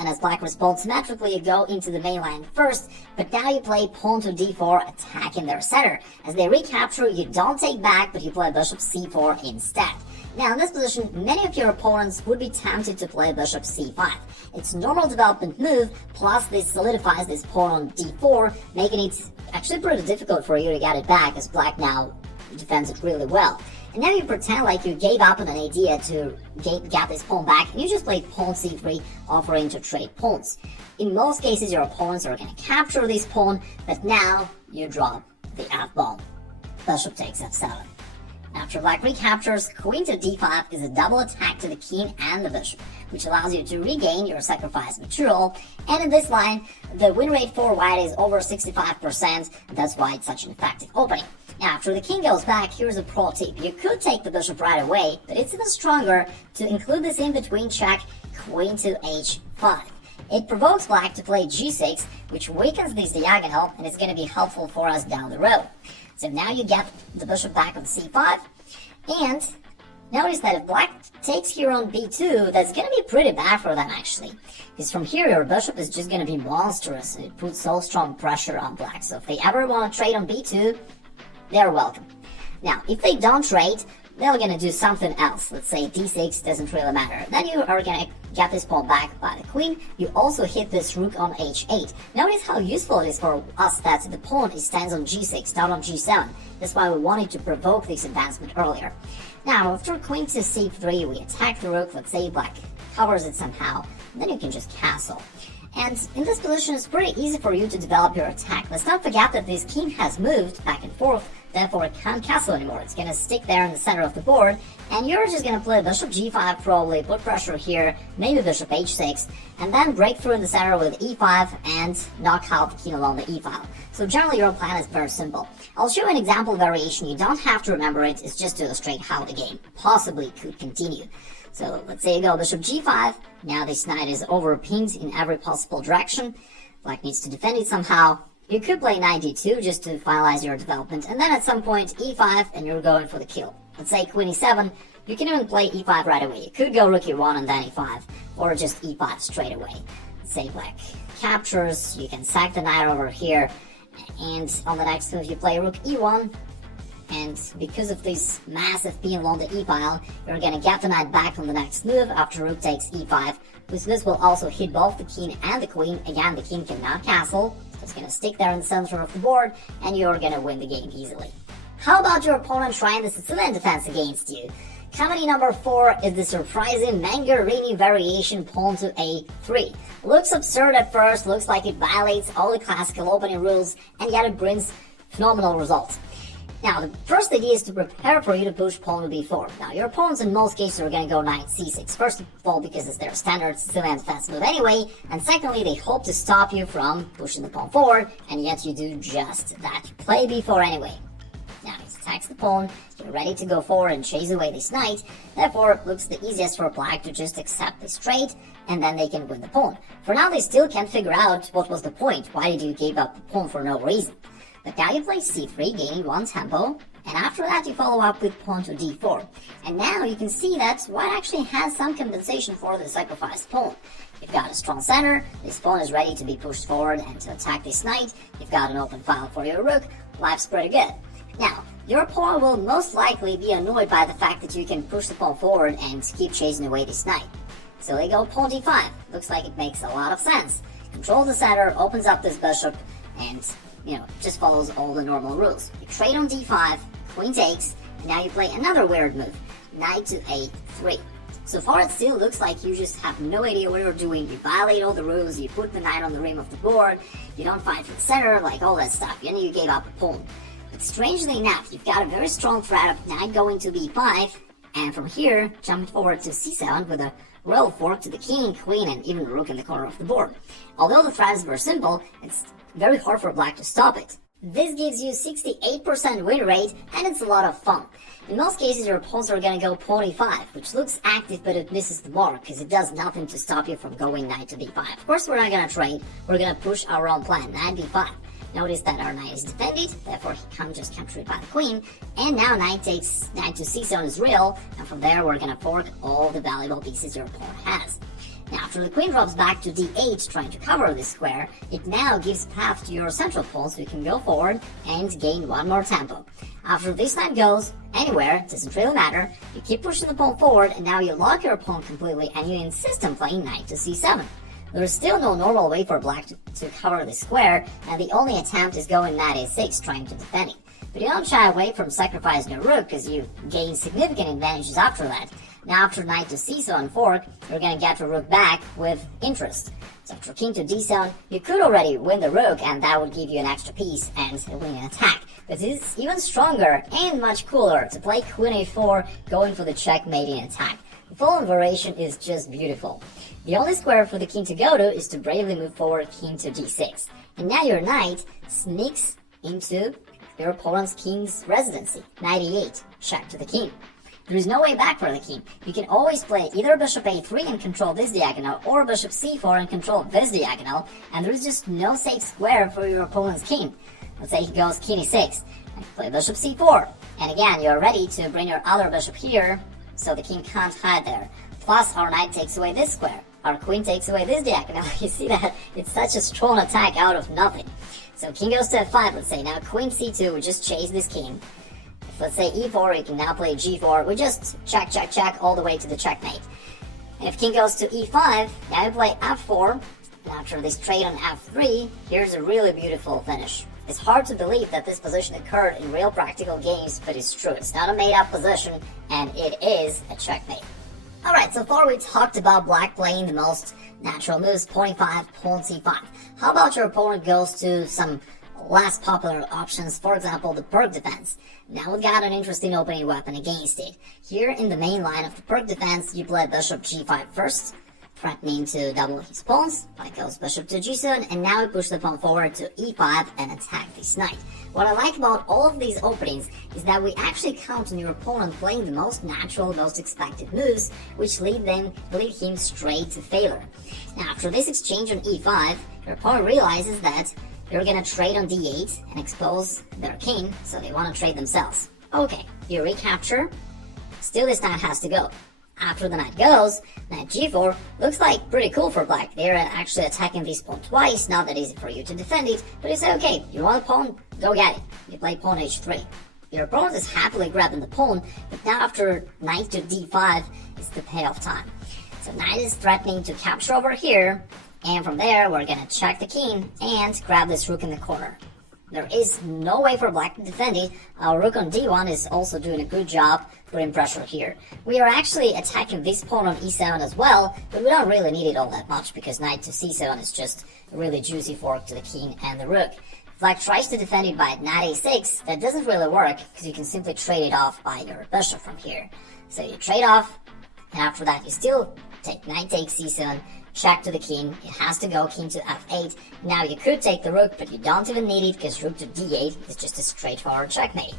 and as black responds symmetrically, you go into the main line first, but now you play pawn to d4, attacking their center. As they recapture, you don't take back, but you play bishop c4 instead. Now in this position, many of your opponents would be tempted to play bishop c5. It's a normal development move, plus this solidifies this pawn on d4, making it actually pretty difficult for you to get it back, as black now defends it really well. And now you pretend like you gave up on an idea to get this pawn back, and you just played pawn c3, offering to trade pawns. In most cases, your opponents are going to capture this pawn, but now you drop the f-bomb. Bishop takes f7. After black recaptures, queen to d5 is a double attack to the king and the bishop, which allows you to regain your sacrificed material. And in this line, the win rate for white is over 65%, and that's why it's such an effective opening. Now, after the king goes back, here's a pro tip. You could take the bishop right away, but it's even stronger to include this in-between check, queen to h5. It provokes black to play g6, which weakens this diagonal, and it's going to be helpful for us down the road. So now you get the bishop back on c5, and notice that if black takes here on b2, that's going to be pretty bad for them actually. Because from here, your bishop is just going to be monstrous. It puts so strong pressure on black. So if they ever want to trade on b2, they're welcome. Now, if they don't trade, they're going to do something else. Let's say d6, doesn't really matter. Then you are going to get this pawn back by the queen. You also hit this rook on h8. Notice how useful it is for us that the pawn stands on g6, not on g7. That's why we wanted to provoke this advancement earlier. Now, after queen to c3, we attack the rook. Let's say black covers it somehow. Then you can just castle. And in this position, it's pretty easy for you to develop your attack. Let's not forget that this king has moved back and forth, therefore it can't castle anymore. It's going to stick there in the center of the board, and you're just going to play bishop g5 probably, put pressure here, maybe bishop h6, and then break through in the center with e5 and knock out the king along the e-file. So generally your plan is very simple. I'll show you an example variation. You don't have to remember it, it's just to illustrate how the game possibly could continue. So let's say you go bishop g5, now this knight is overpinned in every possible direction. Black needs to defend it somehow. You could play knight d2 just to finalize your development, and then at some point e5 and you're going for the kill. Let's say queen e7, you can even play e5 right away. You could go rook e1 and then e5, or just e5 straight away. Let's say black captures, you can sack the knight over here, and on the next move you play rook e1, and because of this massive pin along the e-file, you're going to get the knight back on the next move after rook takes e5, which this will also hit both the king and the queen. Again, the king cannot castle, so it's going to stick there in the center of the board, and you're going to win the game easily. How about your opponent trying the Sicilian defense against you? Comedy number 4 is the surprising Mangarini variation pawn to a3. Looks absurd at first, looks like it violates all the classical opening rules, and yet it brings phenomenal results. Now, the first idea is to prepare for you to push pawn to b4. Now, your opponents in most cases are going to go knight c6. First of all, because it's their standard Sicilian defense move anyway, and secondly, they hope to stop you from pushing the pawn forward, and yet you do just that. You play b4 anyway. Now, he attacks the pawn, you're ready to go forward and chase away this knight, therefore it looks the easiest for black to just accept this trade, and then they can win the pawn. For now, they still can't figure out what was the point. Why did you give up the pawn for no reason? But now you play c3, gaining 1 tempo, and after that you follow up with pawn to d4. And now you can see that white actually has some compensation for the sacrificed pawn. You've got a strong center, this pawn is ready to be pushed forward and to attack this knight, you've got an open file for your rook, life's pretty good. Now, your pawn will most likely be annoyed by the fact that you can push the pawn forward and keep chasing away this knight. So they go pawn d5, looks like it makes a lot of sense. Controls the center, opens up this bishop, and just follows all the normal rules. You trade on d5, queen takes, and now you play another weird move, knight to a3. So far it still looks like you just have no idea what you're doing, you violate all the rules, you put the knight on the rim of the board, you don't fight for the center, like all that stuff, and you gave up a pawn. But strangely enough, you've got a very strong threat of knight going to b5, and from here, jumping forward to c7 with a royal fork to the king, queen, and even the rook in the corner of the board. Although the threat is very simple, it's very hard for black to stop it. This gives you 68% win rate, and it's a lot of fun. In most cases, your opponents are going to go pawn e5, which looks active, but it misses the mark, because it does nothing to stop you from going knight to b5. Of course, we're not going to trade, we're going to push our own plan, knight b5. Notice that our knight is defended, therefore he can't just capture it by the queen, and now knight to c7 is real, and from there we're going to fork all the valuable pieces your opponent has. Now, after the queen drops back to d8, trying to cover this square, it now gives path to your central pawn, so you can go forward and gain one more tempo. After this knight goes anywhere, doesn't really matter, you keep pushing the pawn forward, and now you lock your pawn completely, and you insist on playing knight to c7. There is still no normal way for black to cover the square, and the only attempt is going knight a6, trying to defend it. But you don't shy away from sacrificing your rook, because you gain significant advantages after that. Now after knight to c7 fork, you're gonna get your rook back with interest. So after king to d7, you could already win the rook, and that would give you an extra piece and a winning attack. But it's even stronger and much cooler to play queen a4, going for the checkmating attack. The following variation is just beautiful. The only square for the king to go to is to bravely move forward king to d6. And now your knight sneaks into your opponent's king's residency. Knight e8, check to the king. There is no way back for the king. You can always play either bishop a3 and control this diagonal, or bishop c4 and control this diagonal, and there is just no safe square for your opponent's king. Let's say he goes king e6, and you play bishop c4. And again, you're ready to bring your other bishop here, so the king can't hide there. Plus, our knight takes away this square. Our queen takes away this diagonal. You see that? It's such a strong attack out of nothing. So king goes to f5, let's say. Now queen c2, we just chase this king. If, let's say e4, you can now play g4. We just check, check, check all the way to the checkmate. And if king goes to e5, now you play f4. And after this trade on f3, here's a really beautiful finish. It's hard to believe that this position occurred in real practical games, but it's true. It's not a made-up position, and it is a checkmate. Alright, so far we talked about black playing the most natural moves, pawn e5, pawn c5. How about your opponent goes to some less popular options, for example, the Pirc defense? Now we got an interesting opening weapon against it. Here in the main line of the Pirc defense, you play bishop g5 first, threatening to double his pawns. Black goes bishop to g7, and now we push the pawn forward to e5 and attack this knight. What I like about all of these openings is that we actually count on your opponent playing the most natural, most expected moves, which lead him straight to failure. Now after this exchange on e5, your opponent realizes that you're gonna trade on d8 and expose their king, so they want to trade themselves. Okay, you recapture, still this knight has to go. After the knight goes, knight g4 looks like pretty cool for black. They're actually attacking this pawn twice, not that easy for you to defend it, but you say, okay, you want a pawn? Go get it. You play pawn h3. Your opponent is happily grabbing the pawn, but now after knight to d5, it's the payoff time. So knight is threatening to capture over here, and from there, we're gonna check the king and grab this rook in the corner. There is no way for black to defend it. Our rook on d1 is also doing a good job putting pressure here. We are actually attacking this pawn on e7 as well, but we don't really need it all that much because knight to c7 is just a really juicy fork to the king and the rook. If black tries to defend it by knight a6, that doesn't really work because you can simply trade it off by your bishop from here. So you trade off, and after that you still take knight takes c7, check to the king, it has to go king to f8. Now you could take the rook, but you don't even need it because rook to d8 is just a straightforward checkmate.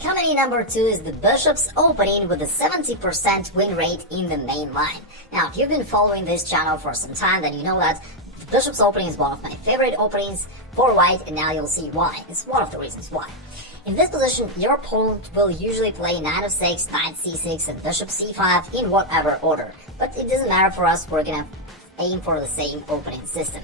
Coming in number 2 is the bishop's opening with a 70% win rate in the main line. Now, if you've been following this channel for some time, then you know that the bishop's opening is one of my favorite openings for white, and now you'll see why. It's one of the reasons why. In this position, your opponent will usually play knight f6, knight c6, and bishop c5 in whatever order. But it doesn't matter for us, we're gonna aim for the same opening system.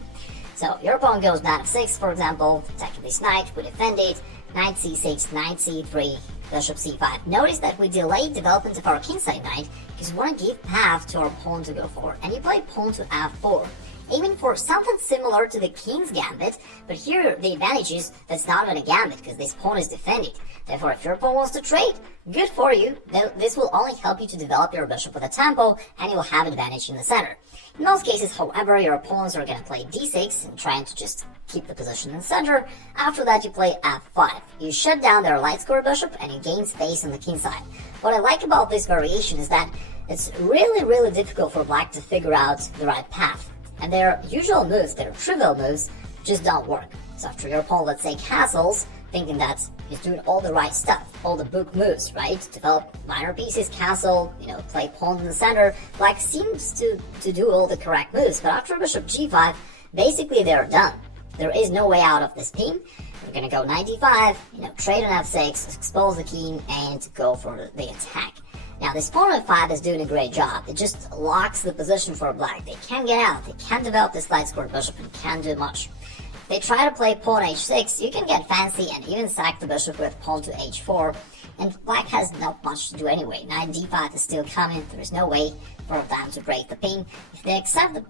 So your opponent goes knight f6, for example, attacking this knight, we defend it, knight c6, knight c3, bishop c5. Notice that we delayed development of our kingside knight because we want to give path to our pawn to go forward. And you play pawn to f4, aiming for something similar to the king's gambit, but here the advantage is that's not even a gambit because this pawn is defended. Therefore, if your pawn wants to trade, good for you. This will only help you to develop your bishop with a tempo, and you will have advantage in the center. In most cases, however, your opponents are going to play d6 and trying to just keep the position in the center. After that, you play f5. You shut down their light square bishop and you gain space on the king side. What I like about this variation is that it's really difficult for black to figure out the right path. And their usual moves, their trivial moves, just don't work. So after your opponent, let's say, castles, thinking that he's doing all the right stuff, all the book moves, right? Develop minor pieces, castle, play pawn in the center. Black seems to do all the correct moves, but after bishop g5, basically they're done. There is no way out of this pin. We're gonna go knight d5, trade on f6, expose the king, and go for the attack. Now this pawn f5 is doing a great job. It just locks the position for black. They can't get out, they can't develop this light squared bishop and can't do much. If they try to play pawn h6, you can get fancy and even sack the bishop with pawn to h4, and black has not much to do anyway. Knight d5 is still coming, there is no way for them to break the pin. If they accept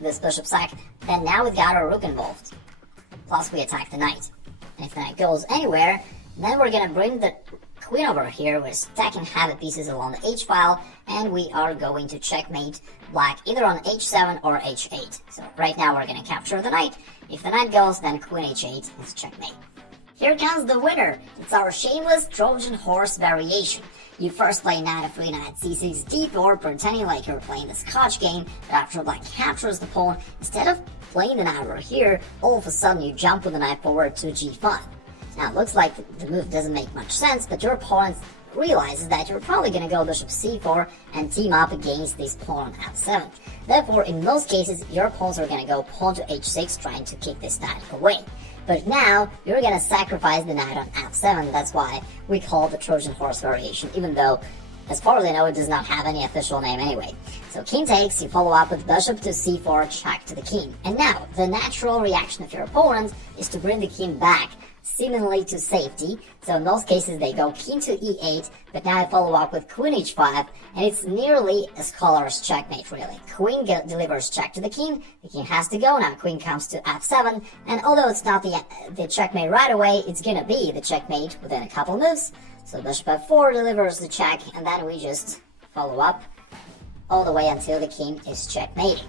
this bishop sack, then now we've got our rook involved. Plus we attack the knight. And if the knight goes anywhere, then we're gonna bring the queen over here. We're stacking heavy pieces along the h-file, and we are going to checkmate black either on h7 or h8. So right now we're gonna capture the knight. If the knight goes, then queen h8 is checkmate. Here comes the winner. It's our shameless Trojan horse variation. You first play knight f3, knight c6, d4, pretending like you're playing the Scotch game, but after black captures the pawn, instead of playing the knight over here, all of a sudden you jump with the knight forward to g5. Now it looks like the move doesn't make much sense, but your opponent realizes that you're probably going to go bishop c4 and team up against this pawn on f7. Therefore, in most cases, your opponents are going to go pawn to h6 trying to kick this knight away. But now, you're going to sacrifice the knight on f7. That's why we call it the Trojan horse variation, even though, as far as I know, it does not have any official name anyway. So king takes, you follow up with bishop to c4, check to the king. And now, the natural reaction of your opponent is to bring the king back, seemingly to safety. So in most cases they go king to e8, but now I follow up with queen h5, and it's nearly a scholar's checkmate really. Queen delivers check to the king has to go, now queen comes to f7, and although it's not the checkmate right away, it's gonna be the checkmate within a couple moves. So bishop f4 delivers the check, and then we just follow up all the way until the king is checkmated.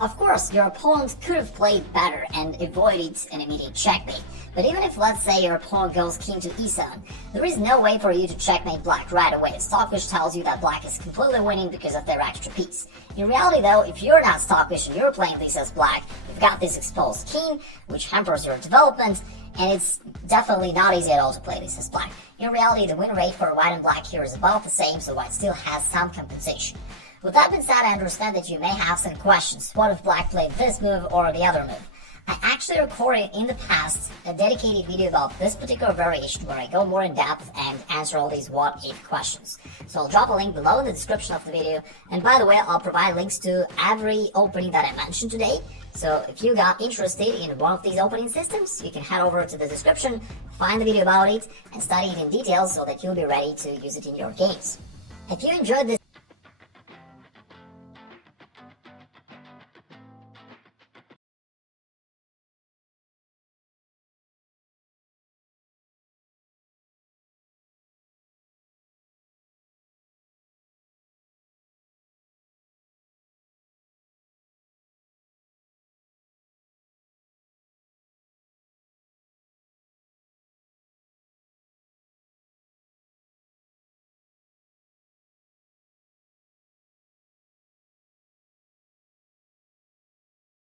Of course, your opponent could have played better and avoided an immediate checkmate, but even if, let's say, your opponent goes king to e7, there is no way for you to checkmate black right away. Stockfish tells you that black is completely winning because of their extra piece. In reality though, if you're not Stockfish and you're playing this as black, you've got this exposed king, which hampers your development, and it's definitely not easy at all to play this as black. In reality, the win rate for white and black here is about the same, so white still has some compensation. With that being said, I understand that you may have some questions. What if black played this move or the other move? I actually recorded in the past a dedicated video about this particular variation where I go more in depth and answer all these what if questions. So I'll drop a link below in the description of the video, and by the way, I'll provide links to every opening that I mentioned today. So if you got interested in one of these opening systems, you can head over to the description, find the video about it, and study it in detail so that you'll be ready to use it in your games. If you enjoyed this